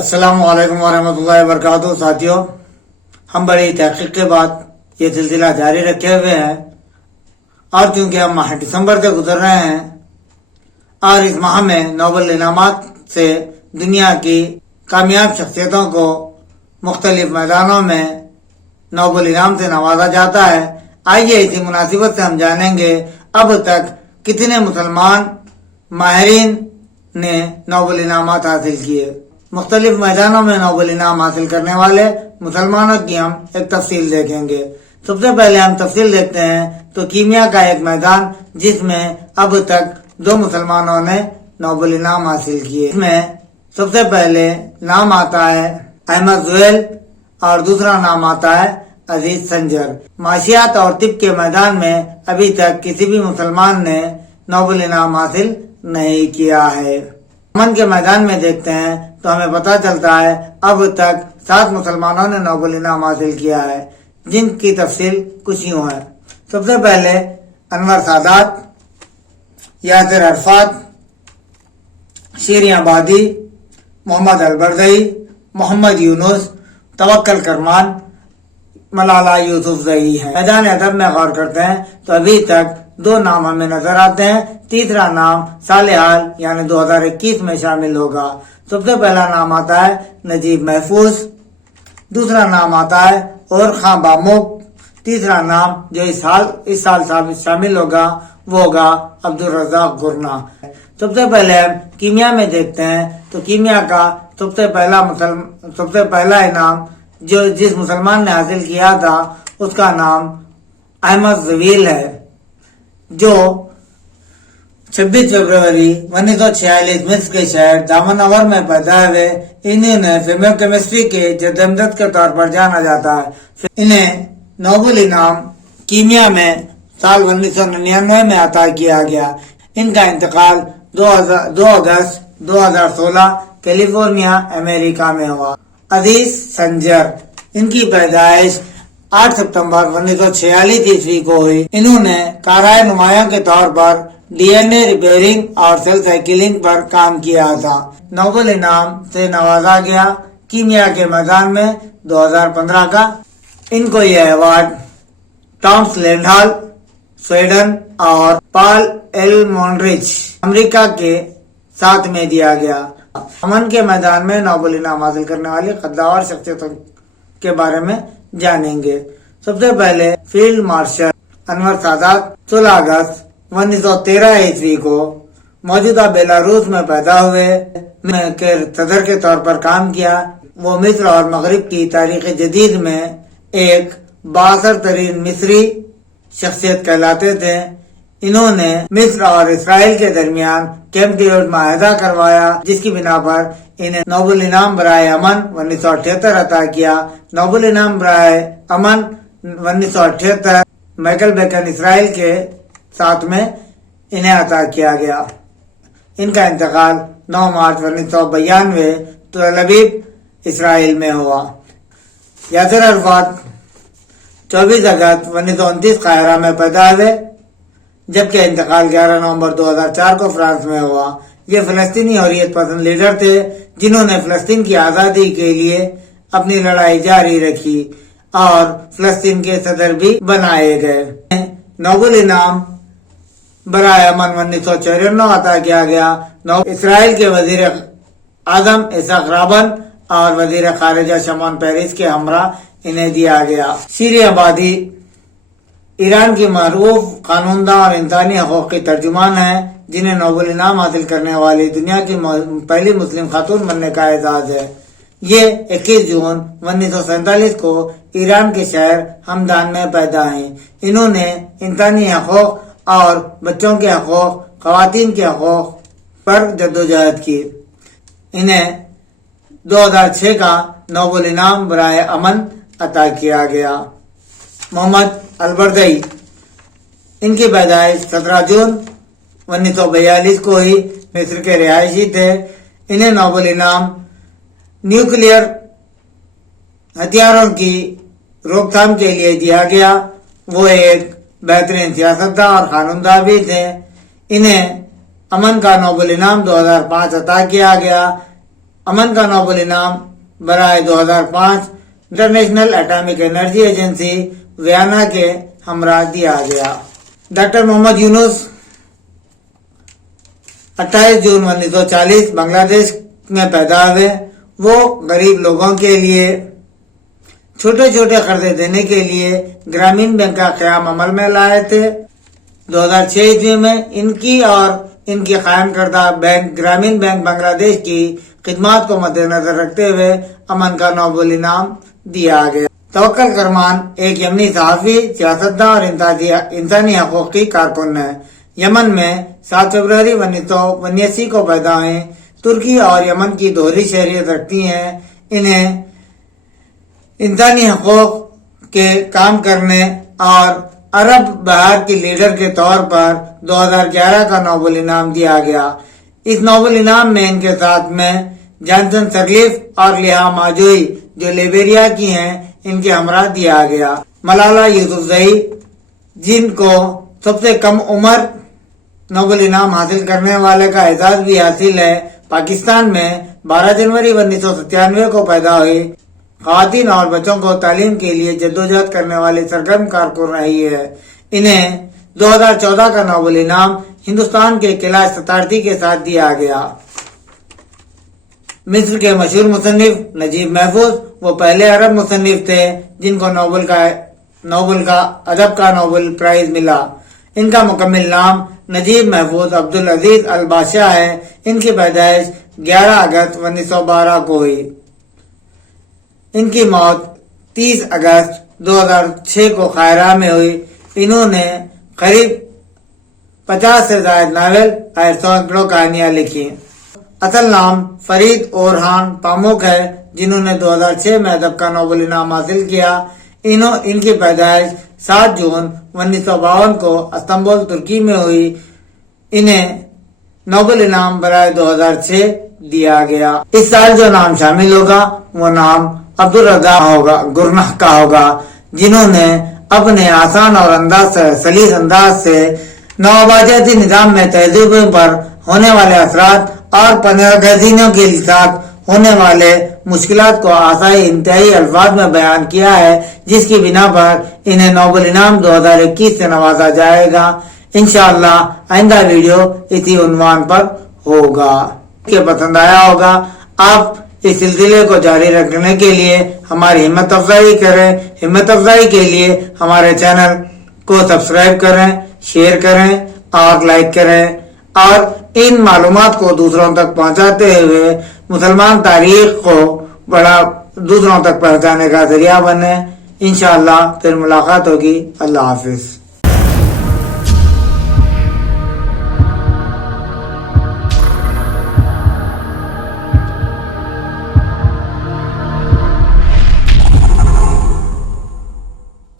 السلام علیکم ورحمۃ اللہ وبرکاتہ۔ ساتھیوں، ہم بڑی تحقیق کے بعد یہ سلسلہ جاری رکھے ہوئے ہیں، اور چونکہ ہم ماہ دسمبر سے گزر رہے ہیں اور اس ماہ میں نوبل انعامات سے دنیا کی کامیاب شخصیتوں کو مختلف میدانوں میں نوبل انعام سے نوازا جاتا ہے، آئیے اسی مناسبت سے ہم جانیں گے اب تک کتنے مسلمان ماہرین نے نوبل انعامات حاصل کیے۔ مختلف میدانوں میں نوبل انعام حاصل کرنے والے مسلمانوں کی ہم ایک تفصیل دیکھیں گے۔ سب سے پہلے ہم تفصیل دیکھتے ہیں تو کیمیا کا ایک میدان جس میں اب تک 2 مسلمانوں نے نوبل انعام حاصل کیے۔ اس میں سب سے پہلے نام آتا ہے احمد زویل اور دوسرا نام آتا ہے عزیز سنجر۔ معاشیات اور طب کے میدان میں ابھی تک کسی بھی مسلمان نے نوبل انعام حاصل نہیں کیا ہے۔ امن کے میدان میں دیکھتے ہیں تو ہمیں پتہ چلتا ہے اب تک 7 مسلمانوں نے نوبل انعام حاصل کیا ہے، جن کی تفصیل کچھ یوں ہے۔ سب سے پہلے انور سادات، یاسر عرفات، شیریں آبادی، محمد البرزئی، محمد یونس، توکل کرمان، ملالہ یوسفزئی ہے۔ میدان ادب میں غور کرتے ہیں تو ابھی تک 2 نام ہمیں نظر آتے ہیں، تیسرا نام سال حال یعنی 2021 میں شامل ہوگا۔ سب سے پہلا نام آتا ہے نجیب محفوظ، دوسرا نام آتا ہے اور خان باموک، تیسرا نام جو اس سال شامل ہوگا وہ ہوگا عبدالرزاق گرنا۔ سب سے پہلے ہم کیمیا میں دیکھتے ہیں تو کیمیا کا سب سے پہلا انعام جو جس مسلمان نے حاصل کیا تھا اس کا نام احمد زویل ہے، جو 26 فروری 1946 مصر کے شہر دامنور میں پیدا ہوئے۔ انہیں فیمو کیمسٹری کے جدامجد کے طور پر جانا جاتا ہے۔ انہیں نوبل انعام کیمیا میں سال 1999 میں عطا کیا گیا۔ ان کا انتقال 2 اگست 2016 کیلیفورنیا امریکہ میں ہوا۔ عزیز سنجر، ان کی پیدائش 8 ستمبر 1946 عیسوی کو ہوئی۔ انہوں نے کارۂ نمایاں کے طور پر ڈی این اے ریپیئرنگ اور سیل سائیکلنگ پر کام کیا تھا۔ نوبل انعام سے نوازا گیا کیمیا کے میدان میں 2015 کا۔ ان کو یہ ایوارڈ ٹامس لینڈہال سویڈن اور پال ایل مونریچ امریکہ کے ساتھ میں دیا گیا۔ امن کے میدان میں نوبل انعام حاصل کرنے والی قداور شخصیتوں کے بارے میں جانیں گے۔ سب سے پہلے فیلڈ مارشل انور سادات 16 اگست 1913 عیسوی کو موجودہ بیلاروس میں پیدا ہوئے، کے صدر کے طور پر کام کیا۔ وہ مصر اور مغرب کی تاریخ جدید میں ایک بااثر ترین مصری شخصیت کہلاتے تھے۔ انہوں نے مصر اور اسرائیل کے درمیان کیمپ ڈیوڈ معاہدہ کروایا، جس کی بنا پر انہیں نوبل انعام برائے امن 1978 عطا کیا۔ نوبل انعام برائے امن 1978 مائیکل بیکن اسرائیل کے ساتھ میں انہیں عطا کیا گیا۔ ان کا انتقال 9 مارچ 1992 تل ابیب اسرائیل میں ہوا۔ یاسر عرفات 24 اگست 1929 قاہرہ میں پیدا ہوئے، جبکہ انتقال 11 نومبر 2004 کو فرانس میں ہوا۔ یہ فلسطینی حریت پسند لیڈر تھے جنہوں نے فلسطین کی آزادی کے لیے اپنی لڑائی جاری رکھی اور فلسطین کے صدر بھی بنائے گئے۔ نوبل انعام برائے امن 1994 عطا کیا گیا۔ اسرائیل کے وزیر اعظم اسحاق رابن اور وزیر خارجہ شمعون پیرس کے ہمراہ انہیں دیا گیا۔ شیریں آبادی ایران کی معروف قانونداں اور انسانی حقوق کی ترجمان ہیں، جنہیں نوبل انعام حاصل کرنے والی دنیا کی پہلی مسلم خاتون بننے کا اعزاز ہے۔ یہ 21 جون 1947 کو ایران کے شہر ہمدان میں پیدا ہیں۔ انہوں نے انسانی حقوق اور بچوں کے حقوق، خواتین کے حقوق پر جدوجہد کی۔ انہیں 2006 کا نوبل انعام برائے امن عطا کیا گیا۔ محمد البرزئی، ان کی پیدائش 17 جون 1942 کو ہوئی، مصر کے رہائشی تھے۔ انہیں نوبل انعام نیوکلیئر ہتھیاروں کی روک تھام کے لیے دیا گیا۔ وہ ایک بہترین سیاستداں اور قانونداں بھی تھے۔ انہیں امن کا نوبل انعام 2005 عطا کیا گیا۔ امن کا نوبل انعام برائے 2005 international atomic energy agency Vienna کے ہمراہ دیا گیا۔ ڈاکٹر محمد یونس 28 جون 1940 بنگلہ دیش میں پیدا ہوئے۔ وہ غریب لوگوں کے لیے چھوٹے چھوٹے قرضے دینے کے لیے گرامین بینک کا قیام عمل میں لائے تھے۔ 2006 عیسوی میں ان کی اور ان کی قائم کردہ بینک گرامین بینک بنگلہ دیش کی خدمات کو مد نظر رکھتے ہوئے امن کا نوبل انعام دیا گیا۔ توکل کرمان ایک یمنی صحافی، سیاستداں اور انسانی حقوق کی کارکن ہے۔ یمن میں 7 فروری 1979 کو پیدا ہوئے۔ ترکی اور یمن کی دوہری شہریت رکھتی ہیں۔ انہیں انسانی حقوق کے کام کرنے اور عرب بہار کی لیڈر کے طور پر 2011 کا نوبل انعام دیا گیا۔ اس نوبل انعام میں ان کے ساتھ میں جانسن سرلیف اور لیہا ماجوئی جو لیبریا کی ہیں ان کے ہمراہ دیا گیا۔ ملالہ یوسفزئی جن کو سب سے کم عمر نوبل انعام حاصل کرنے والے کا اعزاز بھی حاصل ہے، پاکستان میں 12 جنوری 1997 کو پیدا ہوئی۔ خواتین اور بچوں کو تعلیم کے لیے جدوجہد کرنے والی سرگرم کارکن رہی ہے۔ انہیں 2014 کا نوبل انعام ہندوستان کے قلعہ ستارتھی کے ساتھ دیا گیا۔ مصر کے مشہور مصنف نجیب محفوظ وہ پہلے عرب مصنف تھے جن کو ادب کا نوبل پرائز ملا۔ ان کا مکمل نام نجیب محفوظ عبدالعزیز الباشا ہے۔ ان کی پیدائش 11 اگست 1912 کو ہوئی۔ ان کی موت 30 اگست 2006 کو قاہرہ میں ہوئی۔ انہوں نے قریب 50 سے زائد ناول اور سینکڑوں کہانیاں لکھی۔ اصل نام فرید اورہان پاموک ہے جنہوں نے 2006 میں ادب کا نوبل انعام حاصل کیا۔ ان کی پیدائش 7 جون 1952 کو استنبول ترکی میں ہوئی۔ انہیں نوبل انعام برائے 2006 دیا گیا۔ اس سال جو نام شامل ہوگا وہ نام عبدالرزاق گرنہ کا ہوگا، جنہوں نے اپنے آسان اور سلیس انداز سے نوآبادیاتی نظام میں تہذیبوں پر ہونے والے اثرات اور پناہ گزینوں کے ساتھ ہونے والے مشکلات کو آسان انتہائی الفاظ میں بیان کیا ہے، جس کی بنا پر انہیں نوبل انعام 2021 سے نوازا جائے گا۔ انشاءاللہ آئندہ ویڈیو اسی عنوان پر ہوگا۔ کہ پسند آیا ہوگا۔ آپ اس سلسلے کو جاری رکھنے کے لیے ہماری ہمت افزائی کریں۔ ہمت افزائی کے لیے ہمارے چینل کو سبسکرائب کریں، شیئر کریں اور لائک کریں، اور ان معلومات کو دوسروں تک پہنچاتے ہوئے مسلمان تاریخ کو دوسروں تک پہنچانے کا ذریعہ بنیں۔ انشاءاللہ پھر ملاقات ہوگی۔ اللہ حافظ۔